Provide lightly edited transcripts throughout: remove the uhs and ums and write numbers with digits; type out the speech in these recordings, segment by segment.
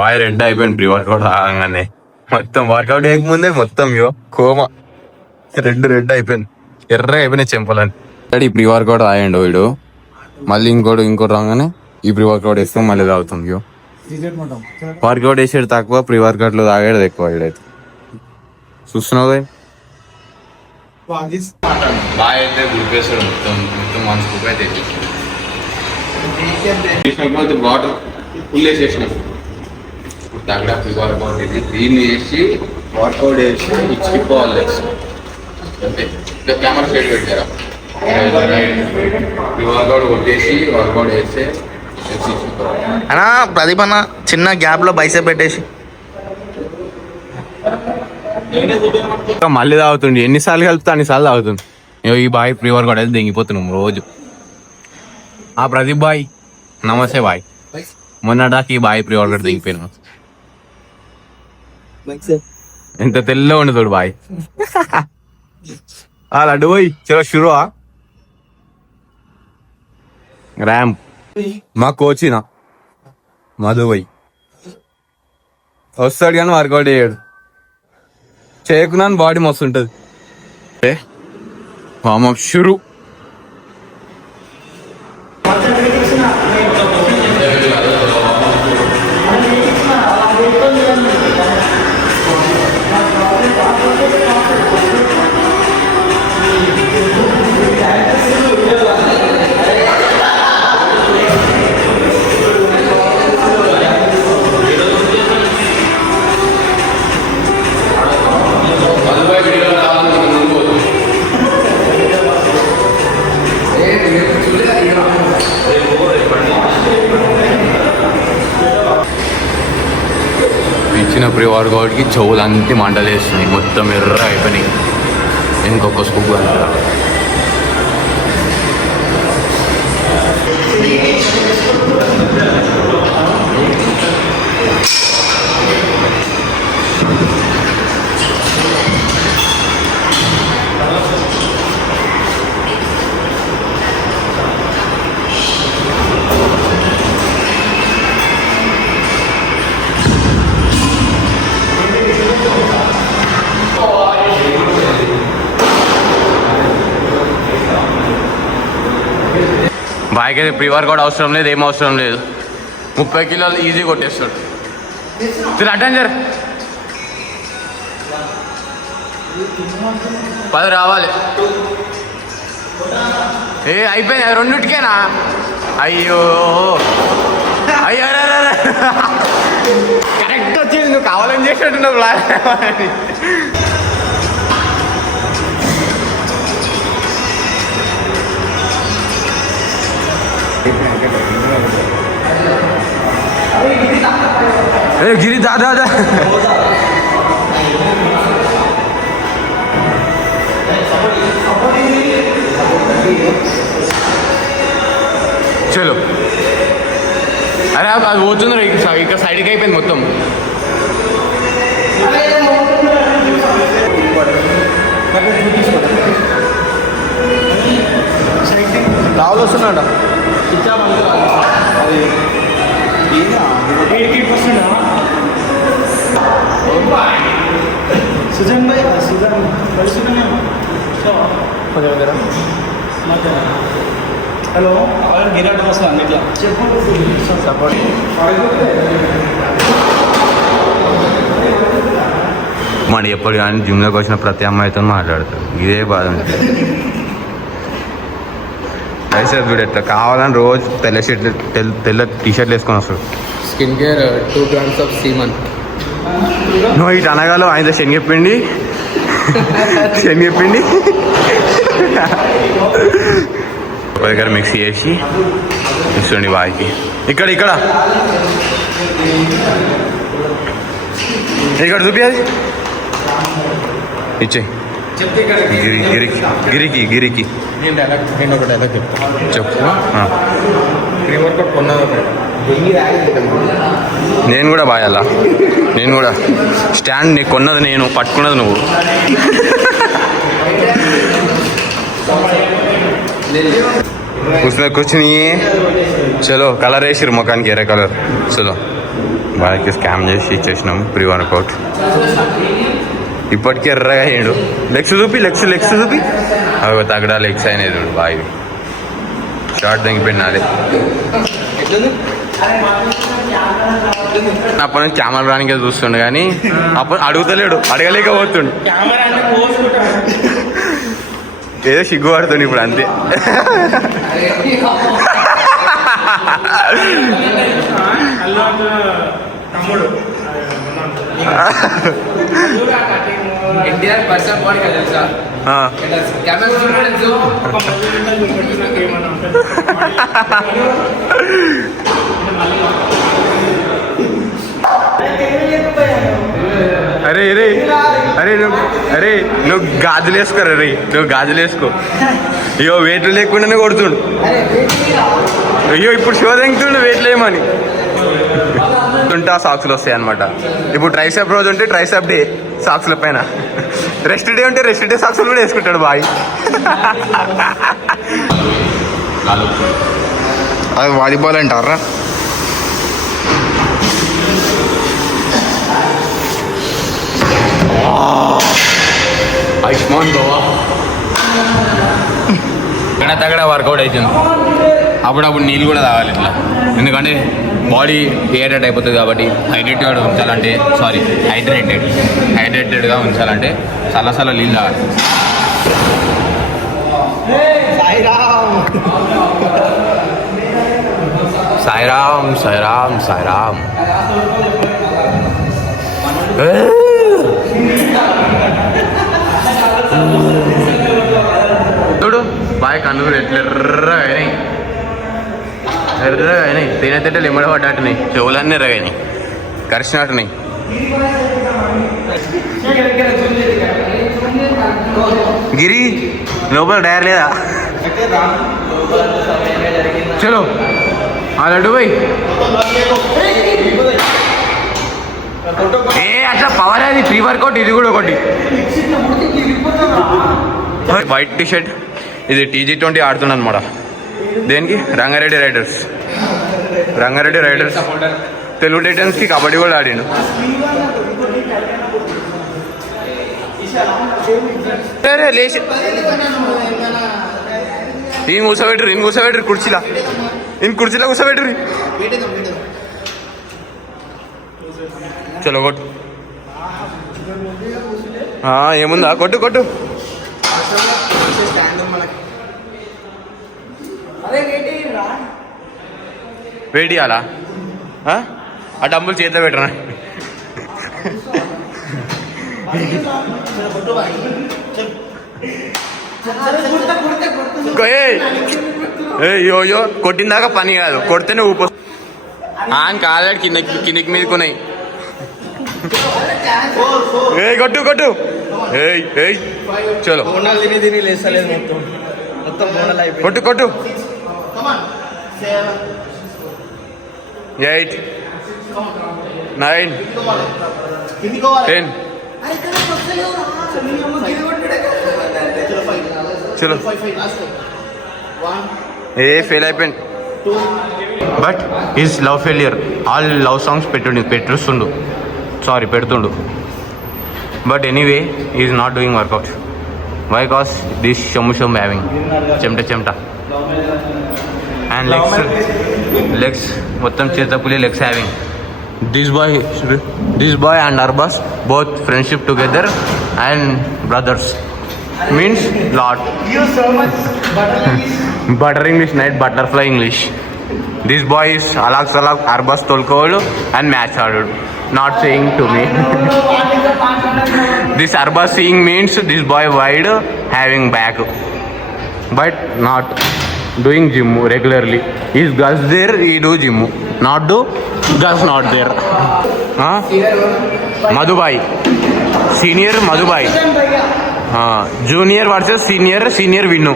Bye red అయిపోయింది pre workout తాగంగానే. మొత్తం work out చేయకముందే మొత్తం కోమా రెడ్ అయిపోయింది, ఎర్ర అయిపోయినాయి చెంపలని. ఈ ప్రీ వర్కౌట్ తాగండు వీడు, మళ్ళీ ఇంకోటి రాగానే ఈ ప్రీ వర్కౌట్ వేస్తాం మళ్ళీ తాగుతాం. వర్కౌట్ వేసేది తక్కువ, ప్రీ వర్కౌట్ లో తాగేది ఎక్కువ. వీడైతే చూస్తున్నావు బాయ్ అయితే గురిపేస్తాడు మొత్తం మనసు అయితే వాటర్ ఫుల్ వేసేసిన. ఇప్పుడు తగ్గ ప్రీ వర్కౌట్ ఇది, దీన్ని వేసి వర్కౌట్ వేసి ఇచ్చిపోవాలి అంతే. కెమెరా సైడ్ పెట్టారా ప్రీ వర్కౌట్ కొట్టేసి వర్కౌట్ వేస్తే అన్నా ప్రదీప్ అన్న చిన్న గ్యాప్ లో బైసెప్ పెట్టేసి మళ్ళీ తాగుతుండే. ఎన్నిసార్లు కలుపుతా అన్నిసార్లు తాగుతుంది. ఈ బాయ్ ప్రీ వర్కౌట్ అయితే దిగిపోతున్నాం రోజు. ఆ ప్రదీప్ బాయ్ నమస్తే బాయ్. మొన్నటిదాకా ఈ బాయ్ ప్రీ వర్కౌట్ దిగిపోయినా. ఎంత తెల్ల ఉండదు బాయ్. లడ్డు పోయి చలో షురు ర్యాంప్. మా కోచినా మధు పోయి వస్తాడు కానీ వర్కౌట్ చేయడు. చేయకున్నాను బాడీ మస్తు ఉంటుంది. వార్మప్ షురు. ఇచ్చిన ప్రీ వర్కౌట్కి చెవులు అంతే మంటలేస్తుంది, మొత్తం ఎర్ర అయిపోయినాయి. ఇంకొక స్కూప్ అంటారా బాయ్కి అయితే ప్రీ వర్కౌట్ అవసరం లేదు, ఏం అవసరం లేదు. 30 కిలోలు ఈజీ కొట్టేస్తాడు. అటెండ్ జర 10 రావాలి. అయిపోయింది రెండుటికేనా? అయ్యో అయ్యో కరెక్ట్ వచ్చింది. నువ్వు కావాలని చేసినట్టున్నావు ప్లాన్. గిరి దాదా చలో. అరే అది పోతున్నారు ఇక్కడ సైడ్కి అయిపోయింది మొత్తం. రావులు వస్తున్నాడా? సుజన్ భాయ్ సుజన్ హలో గిరాట్ వస్తాను ఇట్లా సపోర్ట్. మరి ఎప్పుడు కానీ జిమ్లోకి వచ్చిన ప్రతి అమ్మాయితో మాట్లాడతాడు, ఇదే బాధ ఉంటుంది. అయితే వీడు ఎట్లా కావాలని రోజు తెల్ల టీషర్ట్లు వేసుకొని వస్తాడు. Skin care 2 grams of semen. నువ్వు ఇటు అనగాలో ఆయన శనిగప్పిండి ఒక దగ్గర మిక్సీ చేసి ఇస్తుంది బాయ్కి. ఇక్కడ చూపించాలి. ఇచ్చే గిరికి నేను ఒక డైలాగ్ చెప్తాను. చెప్పు. ప్రీ వర్కౌట్ కొన్నది నేను కూడా బాయాలా? నేను కూడా స్టాండ్ నీకు కొన్నది నేను, పట్టుకున్నది నువ్వు. కూర్చుని చలో కలర్ వేసిరు ముఖానికి, ఎర్ర కలర్. చలో వాళ్ళకి స్కామ్ చేసి ఇచ్చేసినాం ప్రీ వర్కౌట్. ఇప్పటికీ ఎర్రగా అయ్యాడు. లెగ్స్ చూపి అవి తగడా లెగ్స్ అయినది చూడు బాగా. షార్ట్ దిగిపోయింది అదే. అప్పటి నుంచి కెమెరా రానికే చూస్తుండు కానీ అప్పుడు అడుగుతలేడు, అడగలేకపోతుండు. ఏదో సిగ్గు పడుతుంది ఇప్పుడు అంతే. ఎన్టీఆర్ పర్సన్ బాడీ కదా తెలుసా? అరే నువ్వు గాజులు వేసుకోరా రే, నువ్వు గాజులు వేసుకో. అయ్యో వెయిట్లు లేకుండానే కొడుతుండు. అయ్యో ఇప్పుడు షో తెంగుతుండు వెయిట్ లేమని. ఉంటే ఆ సాక్స్లు వస్తాయి అనమాట. ఇప్పుడు ట్రైసెప్ రోజు ఉంటే ట్రైసెప్ డే సాక్స్ల పైన, రెస్ట్ డే ఉంటే రెస్ట్ డే సాక్స్లు కూడా వేసుకుంటాడు బాయ్. అది వాలీబాల్ అంటారా? ఆయుష్మాన్ బావా తగడ వర్కౌట్ అవుతుంది. అప్పుడప్పుడు నీళ్ళు కూడా తాగాలి ఇట్లా, ఎందుకంటే బాడీ డిహైడ్రేట్ అయిపోతుంది కాబట్టి. హైడ్రేటెడ్గా ఉంచాలంటే చల్ల నీళ్ళు తాగాలి. సాయిరామ్. చూడు బాయ్ కన్నులు ఎట్లా ఎర్రగా అయినాయి. తినేతేటలు ఎమ్మడి పడ్డాటున్నాయి, చెవులన్నీ ఎర్రగాయినాయి, కరిచినట్టున్నాయి. గిరి లోపల డైర్ లేదా? చలో అటు పోయి. అట్లా పవర్ అది ప్రీ వర్కౌట్. ఇది కూడా ఒకటి వైట్ టీ షర్ట్, ఇది TG20 ఆడుతున్నాను అనమాట. దేనికి? రంగారెడ్డి రైడర్స్ తెలుగు టైటన్స్కి కబడ్డీ కూడా ఆడిండు. లేచి ఈయన కూర్చోబెట్టరు కుర్చీలా కూర్చోబెట్టరు. చలో కొట్టు. ఏముందా? కొట్టు. వెయిట్ చేయాలా? ఆ డబ్బులు చేతిలో పెట్టరా? యోయో కొట్టిందాక పని కాదు, కొడితేనే ఊపో. కాలేడు కిందికి మీదకున్నాయి. కొట్టు. చలో కొట్టు. 8 9 10 చలో. ఫెయిల్ అయిపోయింది. But is love failure. All love songs పెడుతుండు. But anyway is not doing workout. Why? Cause this Shammu having చెమట అండ్ లెగ్స్ మొత్తం చేతపులి legs having. This boy and Arbaaz both friendship together and brothers means lot. Butter English night butterfly English. This boy is అలాగ్ అర్బాస్ తోలుకోవాడు and match ఆడాడు. Not saying to me. This Arbaaz seeing means this boy wide having back but not doing gym regularly. Is girls there? He do gym. Not do girls not there. Madhubai. Senior Madhubai. Junior versus senior Vinnu.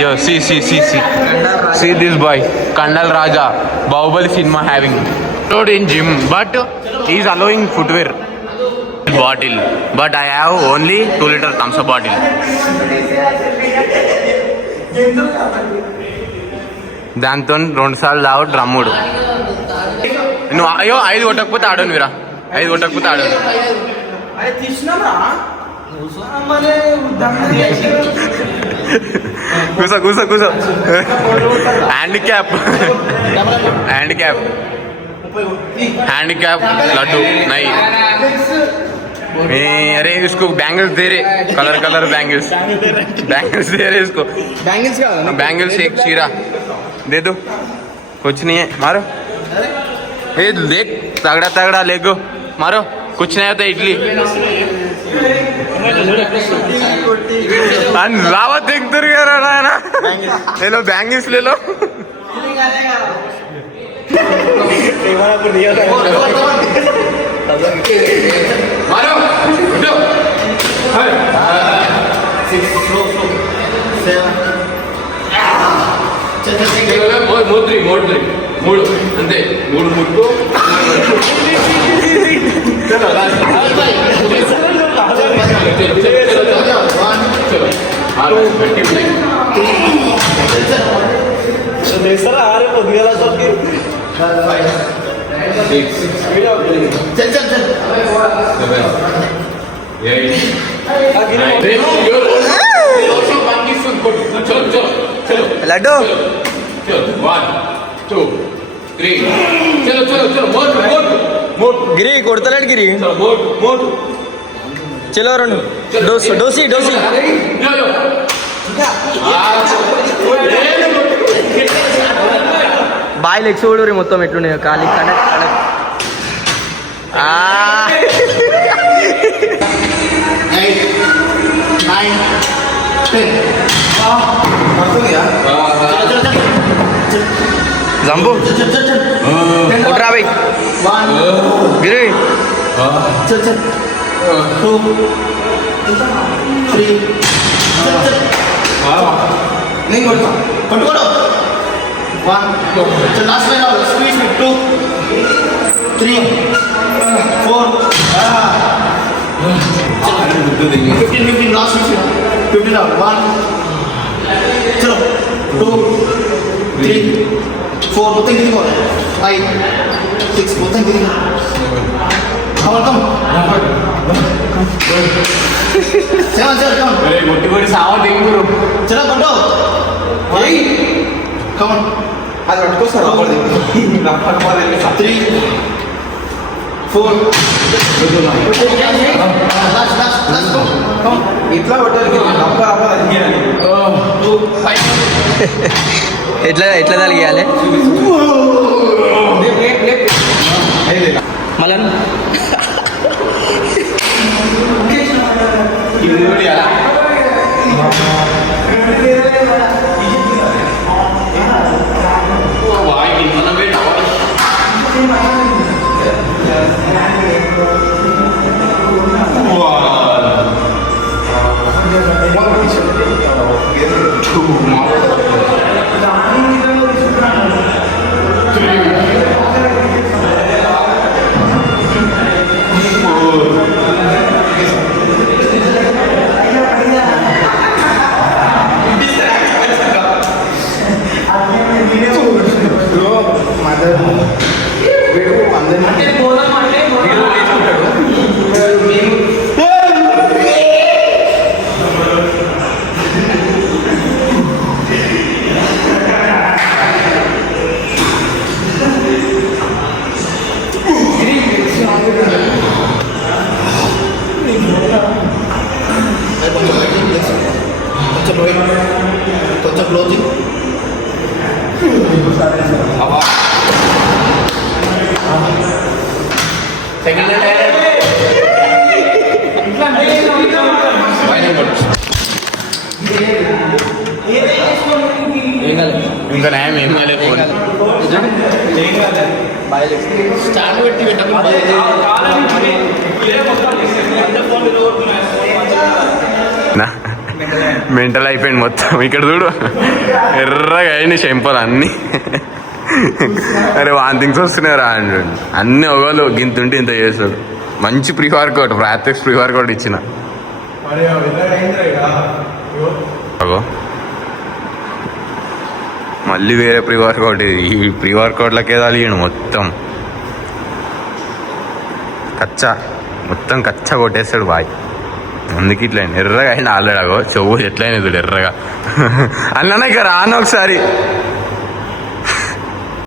Yo, see this boy. Kandal Raja. Bahubali cinema having. Not in gym, but he is allowing footwear. Bottle, but I have only 2-liter thumbs up bottle. దాంతో 2 సార్లు తాగు డ్రమ్ముడు. నువ్వు అయ్యో 5 కొట్టకపోతే ఆడను వీరా, 5 కొట్టకపోతే ఆడను. కూసో కూసో కూసో. Handicap handicap handicap laddu నై. अरे इसको बैंगल्स दे रहे, कलर कलर बैंगल्स दे रहे इसको. बैंगल्स एक शीरा दे दो, कुछ नहीं है. मारो ए देख, तगड़ा तगड़ा ले गो, मारो. कुछ नहीं होता इडली. रावत देख दूर रहा है ना. ले लो बैंगल्स ले लो. मारो दो. 6 स्लो 7 మూడు అంతే. 3 ముట్టు. లడ్డు 1 2 3 चलो चलो चलो मोट मोट मोट గిరి కొడతలేడు గిరి. चलो मोट मोट చలో 2 డోసి డోసి. यो यो బాయ్ లెగ్స్ కూడా మొత్తం ఎట్లున్నాయో ఖాళీ కనెక్ట్ కనెక్ట్. 8 9 10 జంబు ఉట్రా బై. గిరి 2 3 नहीं बोलता कंट्रोल 1 चल लास्ट में आओ स्क्वीज में 2 3 4 15 लास्ट में 15 out 1 चलो 2 3 4 बोतल कितनी बोल 5 6 बोतल कितनी कम 7 चल अरे मोटी मोटी सावा देंगे गुरु. चलो कंट्रोल यही कम అది పట్టుకోస్తారు 3 4 ఇట్లా ఎట్లా ఎట్లా తలిగేయాలి మళ్ళీ కొంచెం క్లోజింగ్ సెకండ్ ఇంకా న్యాయం ఏం కాలేదు. ఫోన్ స్టాండ్ పెట్టి మెంటల్ అయిపోయింది మొత్తం. ఇక్కడ చూడు ఎర్రగా అయింది చెంపలు అన్నీ. అరే వాంతింగ్స్ వస్తున్నాయి రా అండి. అన్ని ఒకళ్ళు గింతుంటే ఇంత చేస్తాడు. మంచి pre workout, practice pre workout ఇచ్చిన. మళ్ళీ వేరే ప్రీ వర్కౌట్ ఇది. ఈ ప్రీ వర్కౌట్లకే తగిలిండు మొత్తం కచ్చా, మొత్తం కచ్చా కొట్టేస్తాడు బాయ్. అందుకే ఇట్లా ఎర్రగా అయినా ఆల్రెడీ చెవు ఎట్లయినా చూడు ఎర్రగా. అన్న ఇక్కడ రాను ఒకసారి.